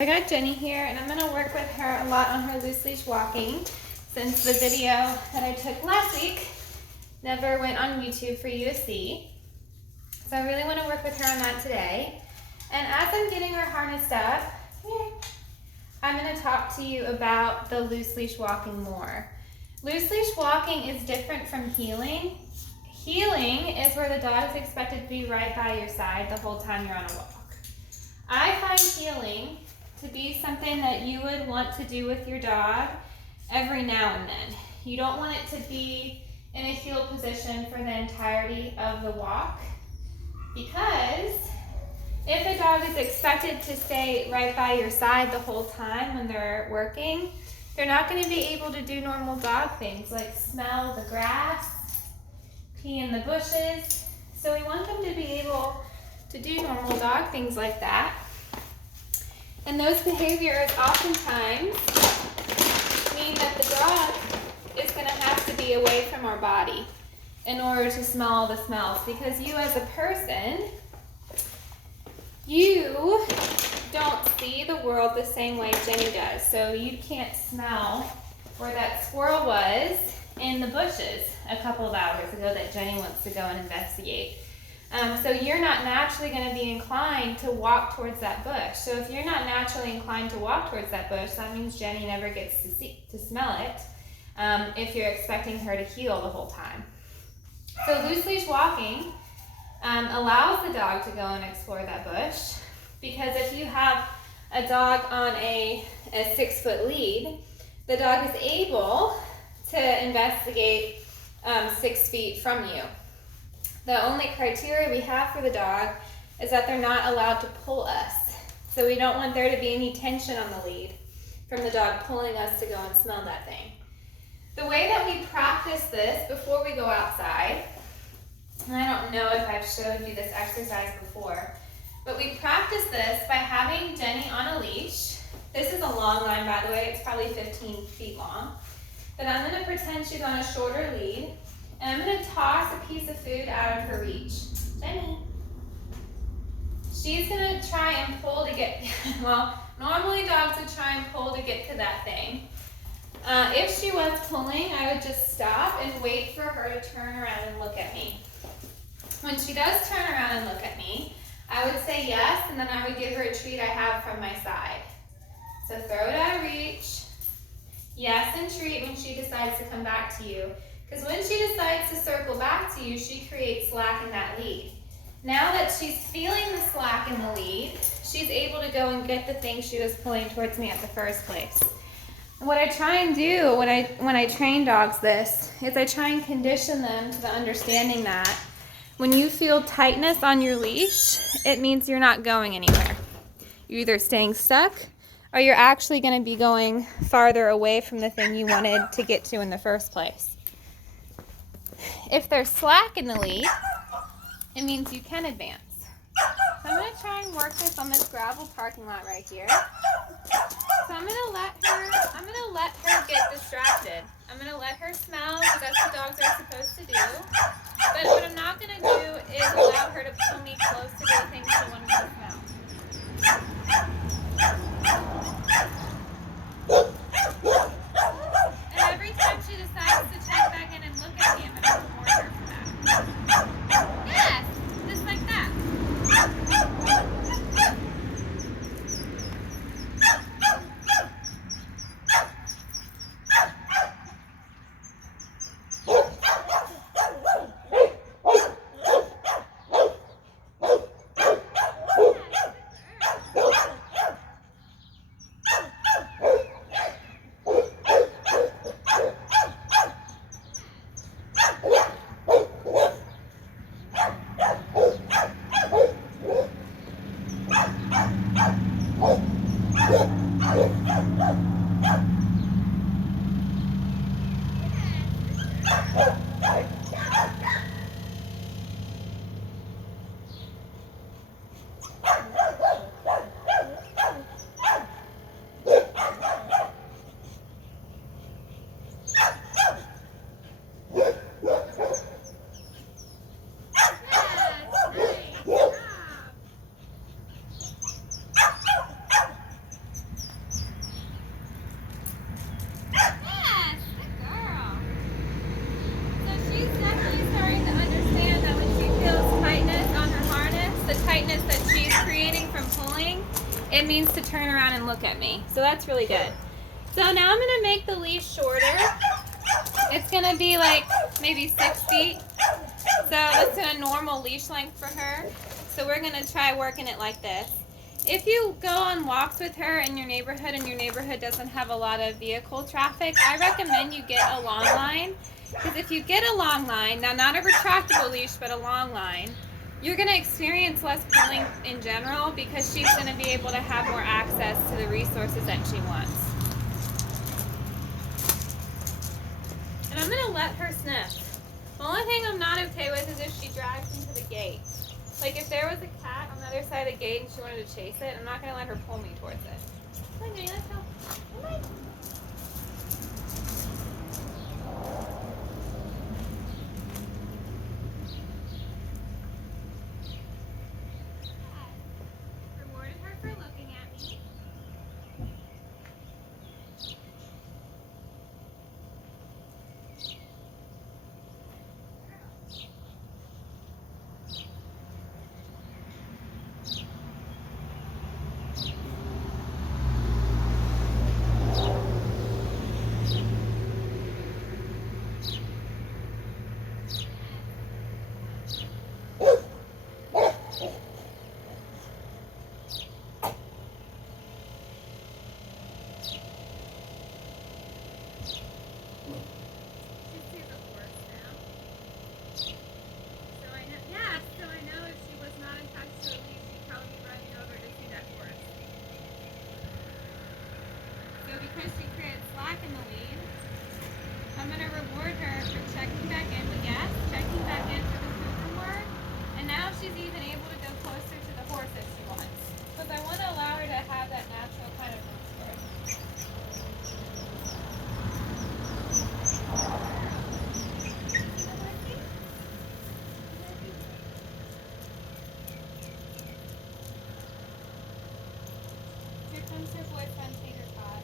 I got Jenny here, and I'm going to work with her a lot on her loose leash walking since the video that I took last week never went on YouTube for you to see. So I really want to work with her on that today. And as I'm getting her harnessed up, I'm going to talk to you about the loose leash walking more. Loose leash walking is different from heeling. Heeling is where the dog is expected to be right by your side the whole time you're on a walk. I find heeling to be something that you would want to do with your dog every now and then. You don't want it to be in a heel position for the entirety of the walk, because if a dog is expected to stay right by your side the whole time when they're working, they're not going to be able to do normal dog things like smell the grass, pee in the bushes. So we want them to be able to do normal dog things like that. And those behaviors oftentimes mean that the dog is going to have to be away from our body in order to smell all the smells, because you as a person, you don't see the world the same way Jenny does. So you can't smell where that squirrel was in the bushes a couple of hours ago that Jenny wants to go and investigate. So you're not naturally going to be inclined to walk towards that bush. So if you're not naturally inclined to walk towards that bush, that means Jenny never gets to smell it if you're expecting her to heel the whole time. So loose leash walking allows the dog to go and explore that bush, because if you have a dog on a 6-foot lead, the dog is able to investigate 6 feet from you. The only criteria we have for the dog is that they're not allowed to pull us. So we don't want there to be any tension on the lead from the dog pulling us to go and smell that thing. The way that we practice this before we go outside, and I don't know if I've showed you this exercise before, but we practice this by having Jenny on a leash. This is a long line, by the way. It's probably 15 feet long. But I'm going to pretend she's on a shorter lead, and I'm going to toss a piece of food out of her reach. Jenny. She's going to try and pull to get, well, normally dogs would try and pull to get to that thing. If she was pulling, I would just stop and wait for her to turn around and look at me. When she does turn around and look at me, I would say yes, and then I would give her a treat I have from my side. So throw it out of reach. Yes, and treat when she decides to come back to you. Because when she decides to circle back to you, she creates slack in that lead. Now that she's feeling the slack in the lead, she's able to go and get the thing she was pulling towards me at the first place. And what I try and do when I train dogs this is I try and condition them to the understanding that when you feel tightness on your leash, it means you're not going anywhere. You're either staying stuck or you're actually going to be going farther away from the thing you wanted to get to in the first place. If there's slack in the lead, it means you can advance. So I'm going to try and work this on this gravel parking lot right here. So I'm going to let her get distracted. I'm going to let her smell, because that's what dogs are supposed to do. But what I'm not going to do is allow her to pull me close to the things she wants to smell. And every time she decides to check back in and look at me, I'm going to reward her for that. Yes, just like that. means to turn around and look at me. So that's really good. So now I'm gonna make the leash shorter. It's gonna be like maybe 6 feet. So that's a normal leash length for her. So we're gonna try working it like this. If you go on walks with her in your neighborhood and your neighborhood doesn't have a lot of vehicle traffic, I recommend you get a long line. Because if you get a long line, now not a retractable leash, but a long line, you're going to experience less pulling in general because she's going to be able to have more access to the resources that she wants. And I'm going to let her sniff. The only thing I'm not okay with is if she drags into the gate. Like if there was a cat on the other side of the gate and she wanted to chase it, I'm not going to let her pull me towards it. Come on, Jenny, let's go. Come on. Rewarded her for looking at me. Because she created slack in the lead, I'm going to reward her for checking back in with yes, checking back in for the food reward, and now she's even able to go closer to the horse if she wants. Because I want to allow her to have that natural kind of room sport. Here comes her boyfriend, Tater Tot.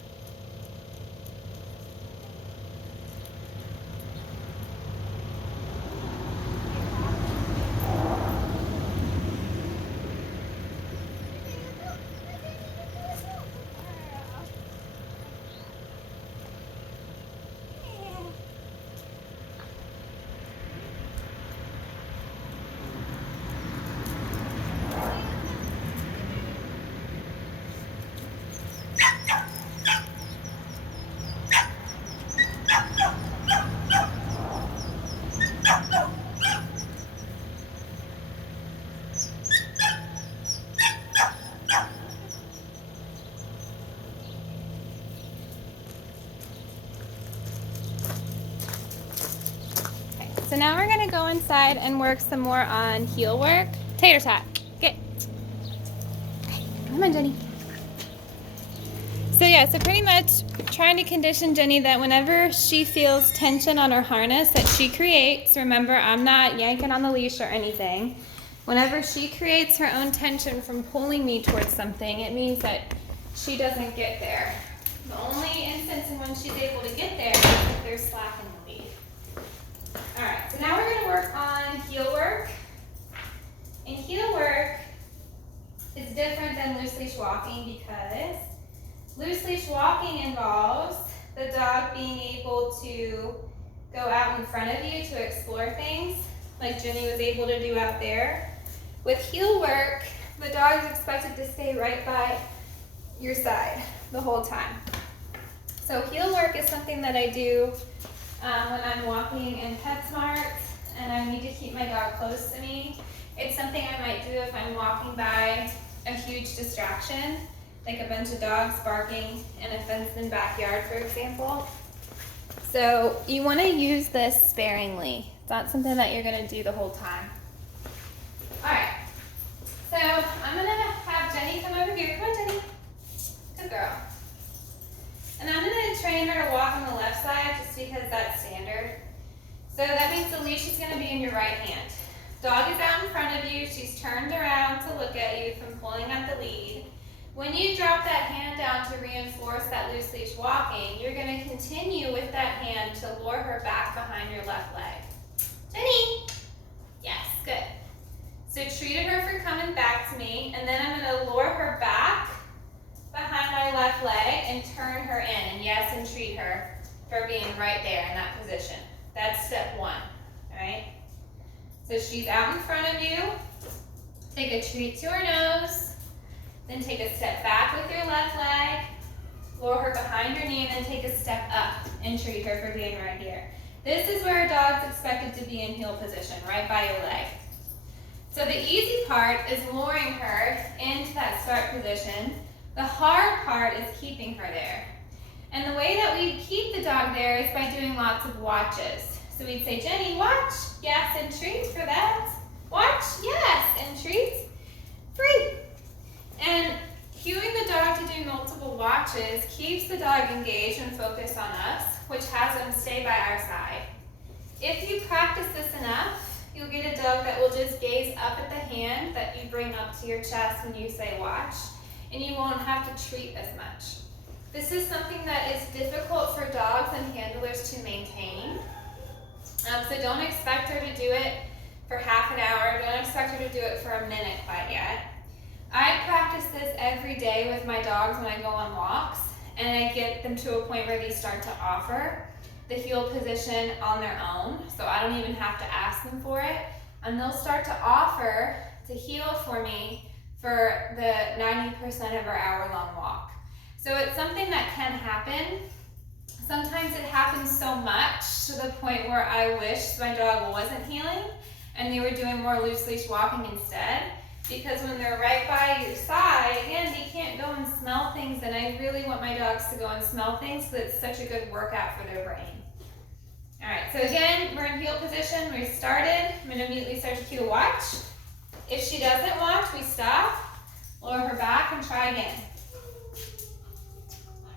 So now we're gonna go inside and work some more on heel work. Tater Tot, get. Okay, come on, Jenny. So yeah, so pretty much trying to condition Jenny that whenever she feels tension on her harness that she creates, remember I'm not yanking on the leash or anything. Whenever she creates her own tension from pulling me towards something, it means that she doesn't get there. The only instance in when she's able to get there is if there's slack in the lead. Alright, so now we're going to work on heel work. And heel work is different than loose leash walking because loose leash walking involves the dog being able to go out in front of you to explore things, like Jenny was able to do out there. With heel work, the dog is expected to stay right by your side the whole time. So heel work is something that I do when I'm walking in PetSmart and I need to keep my dog close to me. It's something I might do if I'm walking by a huge distraction, like a bunch of dogs barking in a fenced-in backyard, for example. So you want to use this sparingly. It's not something that you're going to do the whole time. All right. So I'm going to have Jenny come over here. Come on, Jenny. Good girl. And I'm going to train her to walk on the left side just because that's standard. So that means the leash is going to be in your right hand. Dog is out in front of you. She's turned around to look at you from pulling at the lead. When you drop that hand down to reinforce that loose leash walking, you're going to continue with that hand to lure her back behind your left leg. Jenny! Yes, good. So treated her for coming back to me, and then I'm going to lure her back left leg and turn her in. And yes, entreat her for being right there in that position. That's step one, all right? So she's out in front of you. Take a treat to her nose. Then take a step back with your left leg. Lower her behind her knee and then take a step up and treat her for being right here. This is where a dog's expected to be in heel position, right by your leg. So the easy part is lowering her into that start position. The hard part is keeping her there. And the way that we keep the dog there is by doing lots of watches. So we'd say, Jenny, watch, yes, and treat for that. Watch, yes, and treat, free. And cueing the dog to do multiple watches keeps the dog engaged and focused on us, which has them stay by our side. If you practice this enough, you'll get a dog that will just gaze up at the hand that you bring up to your chest when you say watch, and you won't have to treat as much. This is something that is difficult for dogs and handlers to maintain. So don't expect her to do it for half an hour. Don't expect her to do it for a minute quite yet. I practice this every day with my dogs when I go on walks, and I get them to a point where they start to offer the heel position on their own, so I don't even have to ask them for it, and they'll start to offer to heel for me for the 90% of our hour-long walk. So it's something that can happen. Sometimes it happens so much to the point where I wish my dog wasn't heeling and they were doing more loose leash walking instead, because when they're right by your side, again, they can't go and smell things, and I really want my dogs to go and smell things because it's such a good workout for their brain. All right, so again, we're in heel position. We started. I'm going to immediately start to cue watch. If she doesn't watch, we stop, lower her back, and try again.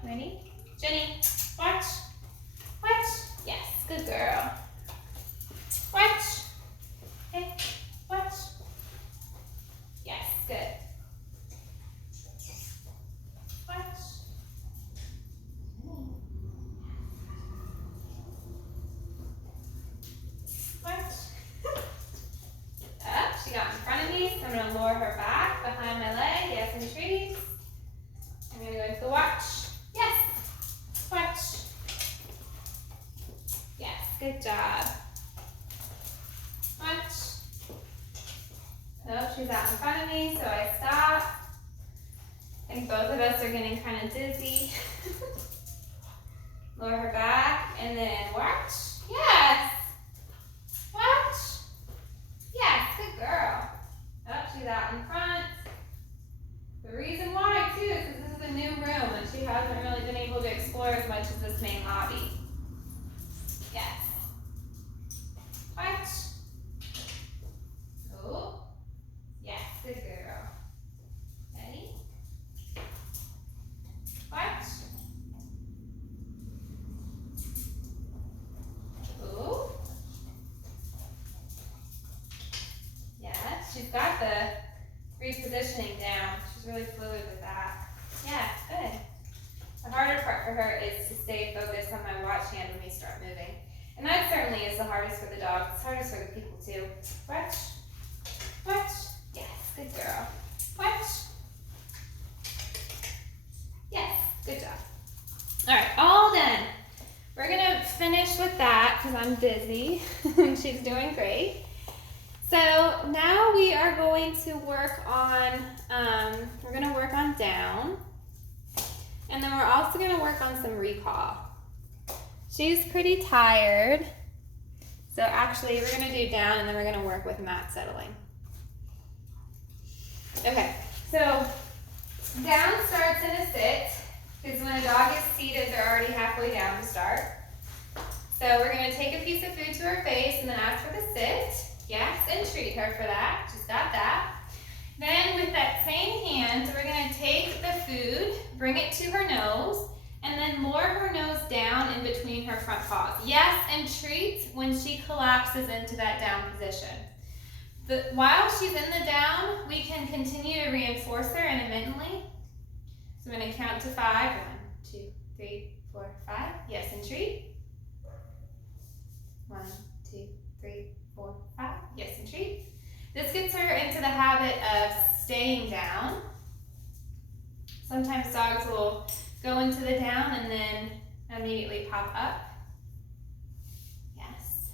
Ready? Jenny, watch. Watch. Yes, good girl. Watch. Okay, watch. Yes, good. Watch. Watch. Up, she got in front of me, so I'm going to lower her back behind my leg. Yes, and treat. I'm going to go into the watch. Yes. Watch. Yes, good job. Watch. Nope, she's out in front of me, so I stop. I think both of us are getting kind of dizzy. Lower her back, and then watch. Yes. Watch. Yes, good girl. Oh, she's out in front. The reason why, too, is because this is a new room, and she hasn't really been able to explore as much as this main lobby. Yes. Watch. Oh. Yes, good girl. Ready? Watch. Oh. Yes, she's got the repositioning down. She's really fluid with that. Yeah, good. The harder part for her is to stay focused on my watch hand when we start moving. And that certainly is the hardest for the dogs. It's hardest for the people too. Watch. Watch. Yes, good girl. Watch. Yes, good job. All right, all done. We're gonna finish with that because I'm busy. She's doing great. So now we are going to work on, down. And then we're also gonna work on some recall. She's pretty tired. So actually we're gonna do down and then we're gonna work with mat settling. Okay, so down starts in a sit, because when a dog is seated, they're already halfway down to start. So we're gonna take a piece of food to her face and then ask for the sit. Yes, and treat her for that. She's got that. Then with that same hand, we're gonna take the food, bring it to her nose, and then lower her nose down in between her front paws. Yes, and treat when she collapses into that down position. While she's in the down, we can continue to reinforce her intermittently. So I'm gonna count to 5. 1, 2, 3, 4, 5. Yes, and treat. 1, 2, 3, 4, 5. Yes, and treat. This gets her into the habit of staying down. Sometimes dogs will go into the down and then immediately pop up. Yes.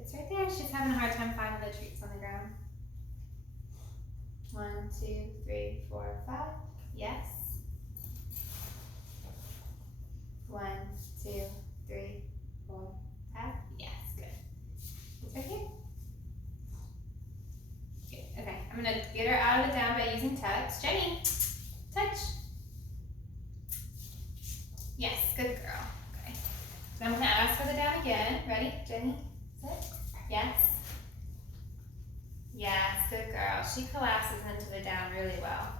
It's right there. She's having a hard time finding the treats on the ground. 1, 2, 3, 4, 5. Yes. 1, 2, 3, 4, 5. Yes, good. It's right here. Good. Okay, I'm gonna get her out of the down by using touch. Jenny, touch. Yes, good girl. Okay. So I'm gonna ask for the down again. Ready, Jenny? Sit. Yes. Yes, good girl. She collapses into the down really well.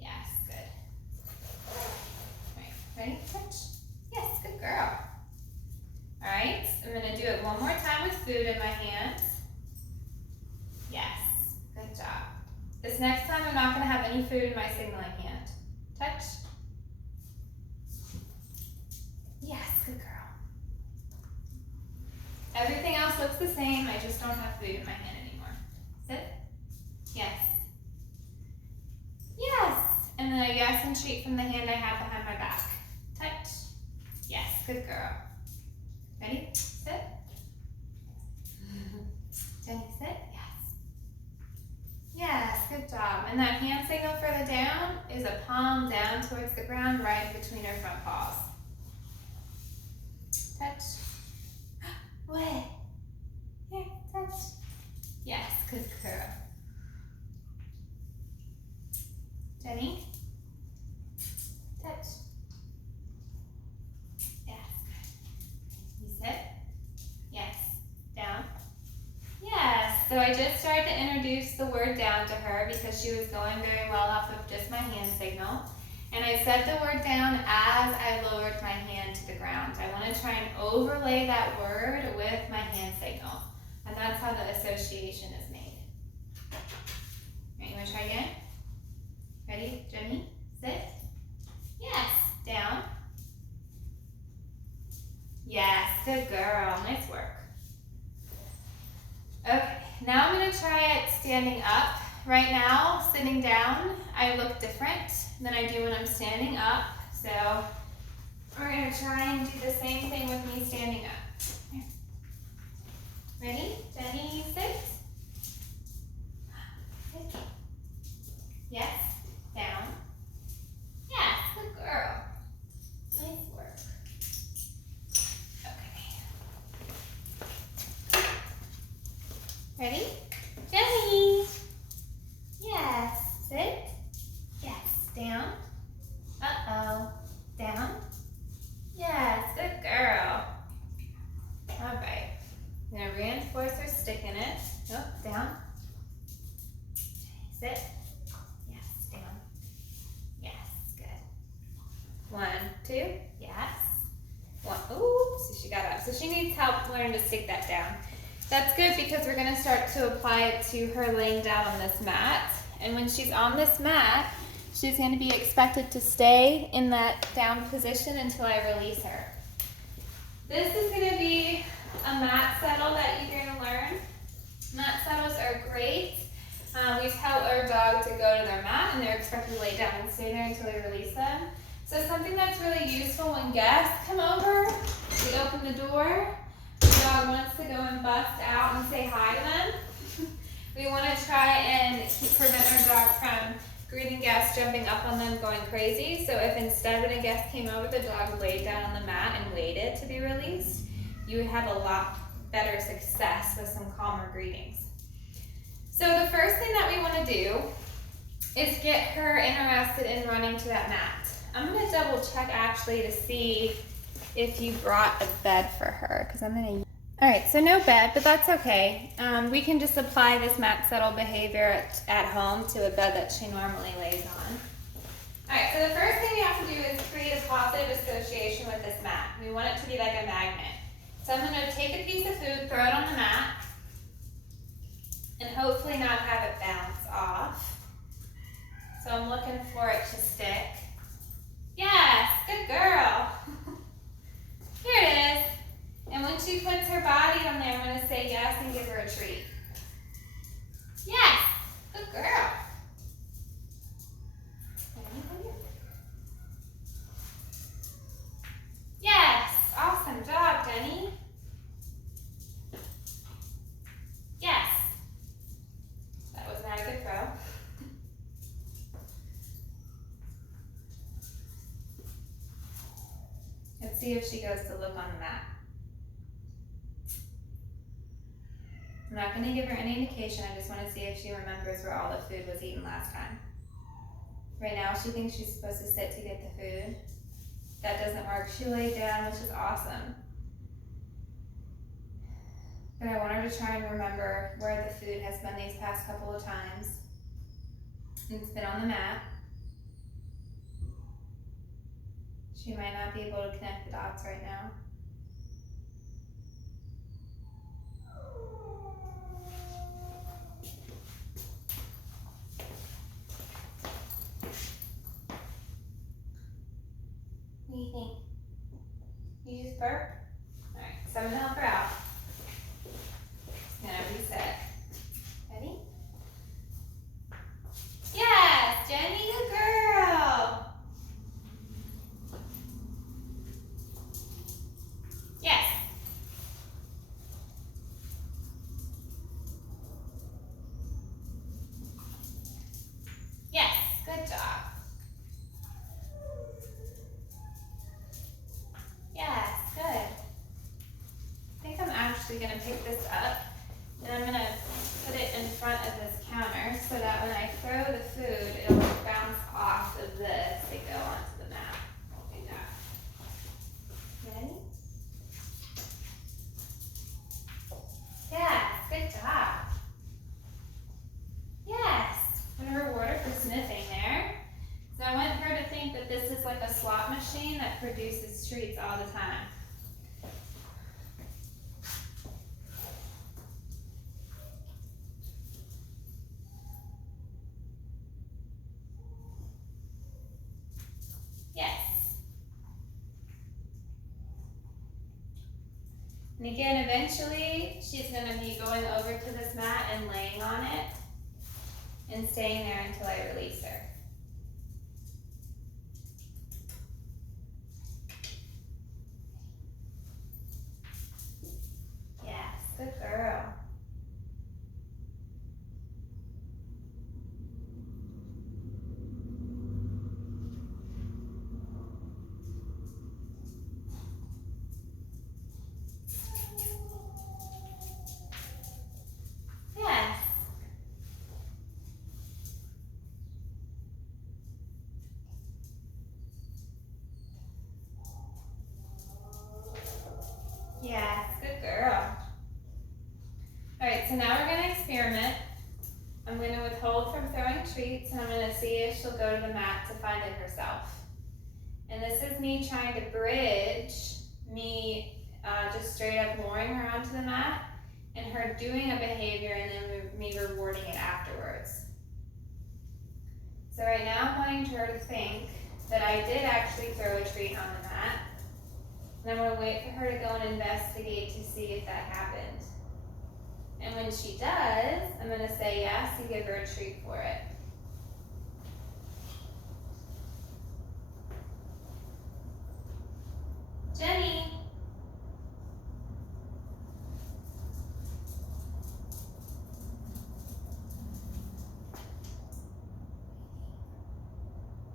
Yes, good. Right, ready? Touch. Yes, good girl. All right, I'm gonna do it one more time with food in my hands. Yes, good job. This next time I'm not gonna have any food in my signaling hand. Touch. Yes, good girl. Everything else looks the same, I just don't have food in my hand anymore. Sit. Yes. Yes. And then a yes and treat from the hand I have behind my back. Touch. Yes, good girl. Ready? Sit. Jenny, sit. Yes. Yes, good job. And that hand signal for the down is a palm down towards the ground right between her front paws. Touch. What? Here, touch. Yes, good girl. Jenny, touch. Yes, good. You sit. Yes, down. Yes, so I just started to introduce the word down to her because she was going very well off of just my hand signal. And I said the word down as I lowered my hand to the ground. I want to try and overlay that word with my hand signal. And that's how the association is made. Right, you want to try again? Ready, Jenny? Sit. Yes, down. Yes, good girl. Nice work. Okay, now I'm going to try it standing up. Right now, sitting down, I look different than I do when I'm standing up. So we're going to try and do the same thing with me standing up. Here. Ready? Jenny, sit. Sit. Yes. Down. Yes, good girl. Nice work. Okay. Ready? Jenny. Yes. Sit. Yes. Down. Uh-oh. Down. Yes, good girl. All right. I'm going to reinforce her stick in it. Nope, down. Sit. Yes, down. Yes, good. 1, 2, yes. 1, ooh, so she got up. So she needs help learning to stick that down. That's good because we're going to start to apply it to her laying down on this mat. And when she's on this mat, she's going to be expected to stay in that down position until I release her. This is going to be a mat settle that you're going to learn. Mat settles are great. We tell our dog to go to their mat and they're expected to lay down and stay there until we release them. So something that's really useful when guests come over, we open the door, the dog wants to go and bust out and say hi to them. We want to try and prevent our dog from greeting guests, jumping up on them, going crazy. So if instead when a guest came over, the dog laid down on the mat and waited to be released, you would have a lot better success with some calmer greetings. So the first thing that we want to do is get her interested in running to that mat. I'm going to double check actually to see if you brought a bed for her, because I'm going to... All right, so no bed, but that's okay. We can just apply this mat settle behavior at home to a bed that she normally lays on. All right, so the first thing we have to do is create a positive association with this mat. We want it to be like a magnet. So I'm going to take a piece of food, throw it on the mat, and hopefully not have it bounce off. So I'm looking for it to stick. Yes, good girl. Here it is. And when she puts her body on there, I'm going to say yes and give her a treat. Yes, good girl. see if she goes to look on the mat. I'm not gonna give her any indication, I just wanna see if she remembers where all the food was eaten last time. Right now, she thinks she's supposed to sit to get the food. That doesn't work. She laid down, which is awesome. But I want her to try and remember where the food has been these past couple of times. It's been on the mat. She might not be able to connect the dots right now. What do you think? You just burp? Alright, so I'm gonna help her out. Just gonna reset. Ready? Yes, Jenny, good girl. Yes. Yes, good job. Yes, good. I think I'm actually gonna pick this up and I'm gonna put it in front of this counter so that when I throw the food, it'll bounce off of this and go onto the mat. I'll do that. Ready? Yes, good job. Yes, put a rewarder for sniffing there. So I want her to think that this is like a slot machine that produces treats all the time. Yes. And again, eventually, she's gonna be going over to this mat and laying on it and staying there until I release her. Yes, good girl. Yes. Yes, good girl. All right, so now we're gonna experiment. I'm gonna withhold from throwing treats and I'm gonna see if she'll go to the mat to find it herself. And this is me trying to bridge me just straight up luring her onto the mat and her doing a behavior and then me rewarding it afterwards. So right now I'm wanting her to think that I did actually throw a treat on the mat. And I'm gonna wait for her to go and investigate to see if that happened. And when she does, I'm gonna say yes and give her a treat for it. Jenny.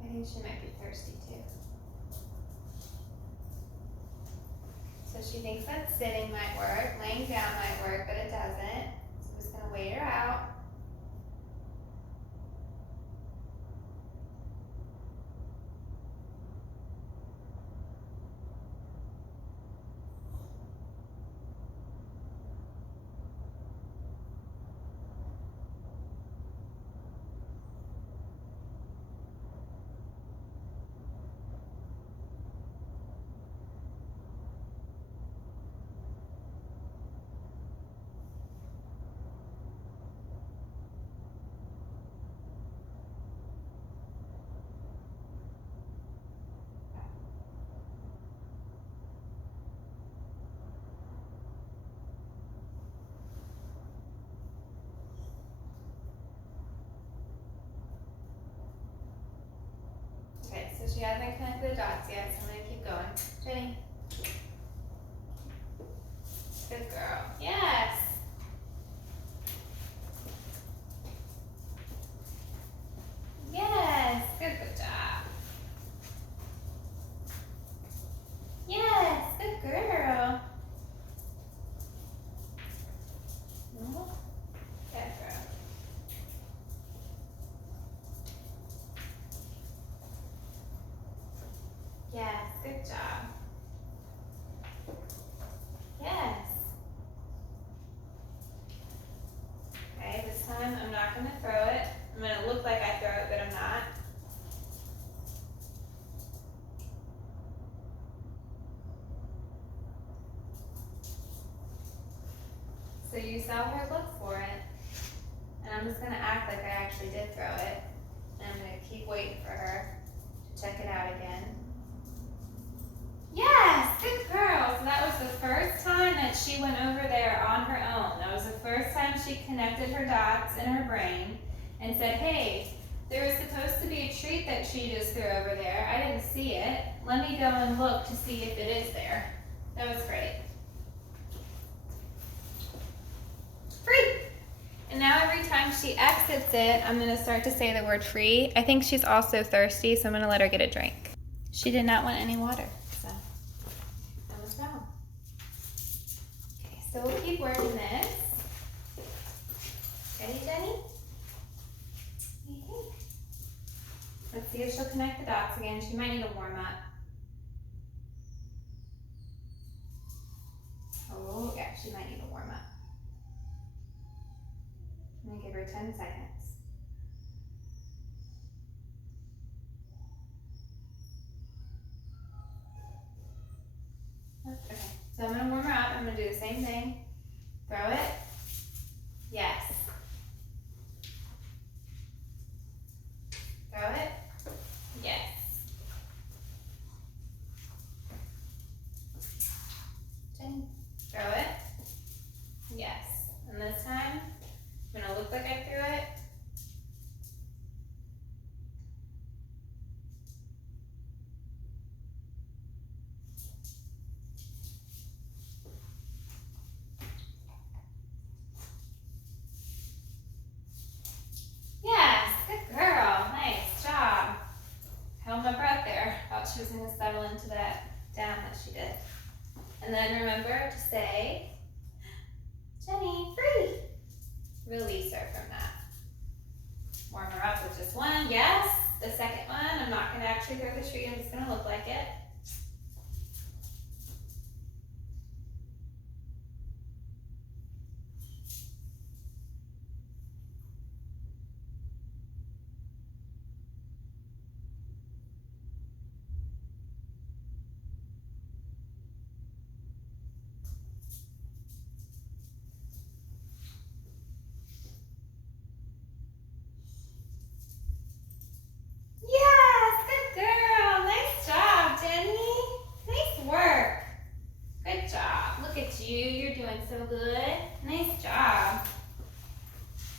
I think she might be thirsty too. So she thinks that sitting might work, laying down might work, but it doesn't. So I'm just gonna wait her out. Okay, so she hasn't connected the dots yet, so I'm gonna keep going. Jenny. Good girl. Yes. Yes. Good job. Yes. Yes, good job. Yes. Okay, this time I'm not going to throw it. I'm going to look like I throw it, but I'm not. So you saw her look for it. And I'm just going to act like I actually did throw it. And I'm going to keep waiting for her to check it out again. Yes, good girl. So that was the first time that she went over there on her own. That was the first time she connected her dots in her brain and said, hey, there was supposed to be a treat that she just threw over there. I didn't see it. Let me go and look to see if it is there. That was great. Free. And now every time she exits it, I'm going to start to say the word free. I think she's also thirsty, so I'm going to let her get a drink. She did not want any water, so that was wrong. Okay, so we'll keep working this. Ready, Jenny? What do you think? Let's see if she'll connect the dots again. She might need a warm up. Oh, yeah, she might need a warm up. I'm going to give her 10 seconds. Okay, so I'm going to warm her up. I'm going to do the same thing. Throw it. Yes. Throw it. Yes. Jenny. Throw it. Yes. And this time, I'm going to look like I threw it. Yes, good girl. Nice job. Held my breath there. Thought she was going to settle into that down that she did. And then remember to say, Jenny, free. Release her from that. Warm her up with just one. Yes. The second one, I'm not going to actually throw the treat. I'm just going to look like it. Yes, good girl. Nice job, Jenny. Nice work. Good job. Look at you. You're doing so good. Nice job.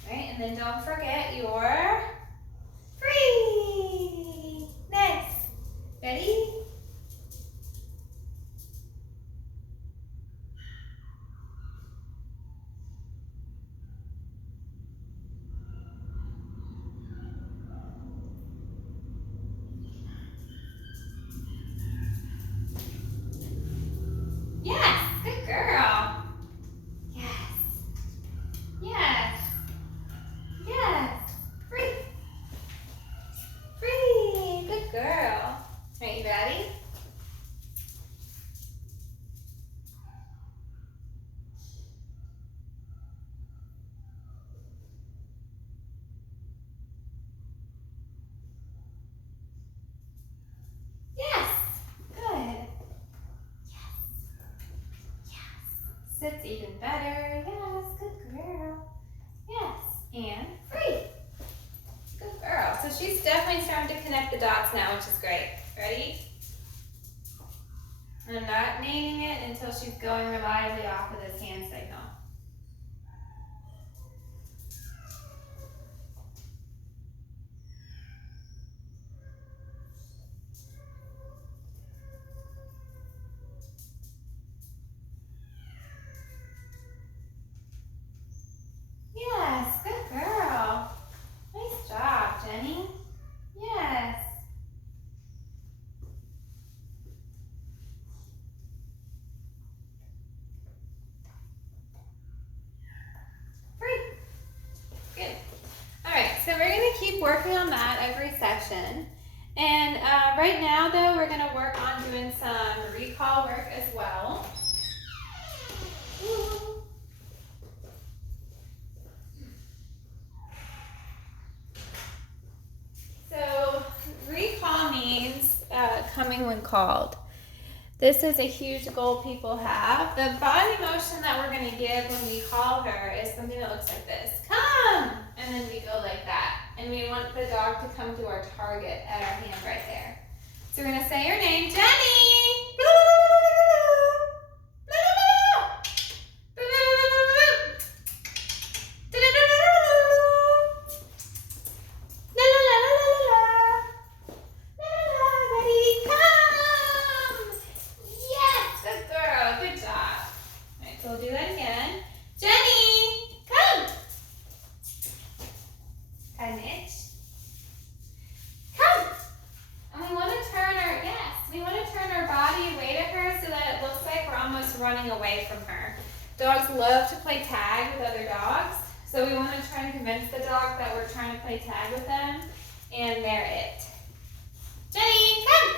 Right, and then don't forget your free. Next. Ready? Yes, good girl. Yes. Yes. Yes. Free. Free. Good girl. Are you ready? Yes. Good. Yes. Sits even better. Yes. Good girl. Yes. And free. Good girl. So she's definitely starting to connect the dots now, which is great. Ready? And I'm not naming it until she's going reliably off of this hand signal. Yes, good girl. Nice job, Jenny. Yes. Free. Good. All right, so we're going to keep working on that every session. And right now, though, we're gonna work on doing some recall work as well. Ooh. So recall means coming when called. This is a huge goal people have. The body motion that we're gonna give when we call her is something that looks like this. Come! And then we go like that. And we want the dog to come to our target at our hand right there. So we're gonna say your name, Jenny! So we'll do that again. Jenny, come. Hi, Mitch. Come. And we want to turn our body away to her so that it looks like we're almost running away from her. Dogs love to play tag with other dogs. So we want to try and convince the dog that we're trying to play tag with them, and they're it. Jenny, come.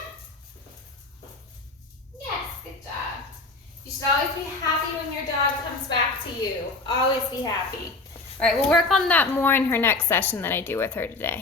Yes, good job. You should always be happy when your dog comes back to you. Always be happy. All right, we'll work on that more in her next session that I do with her today.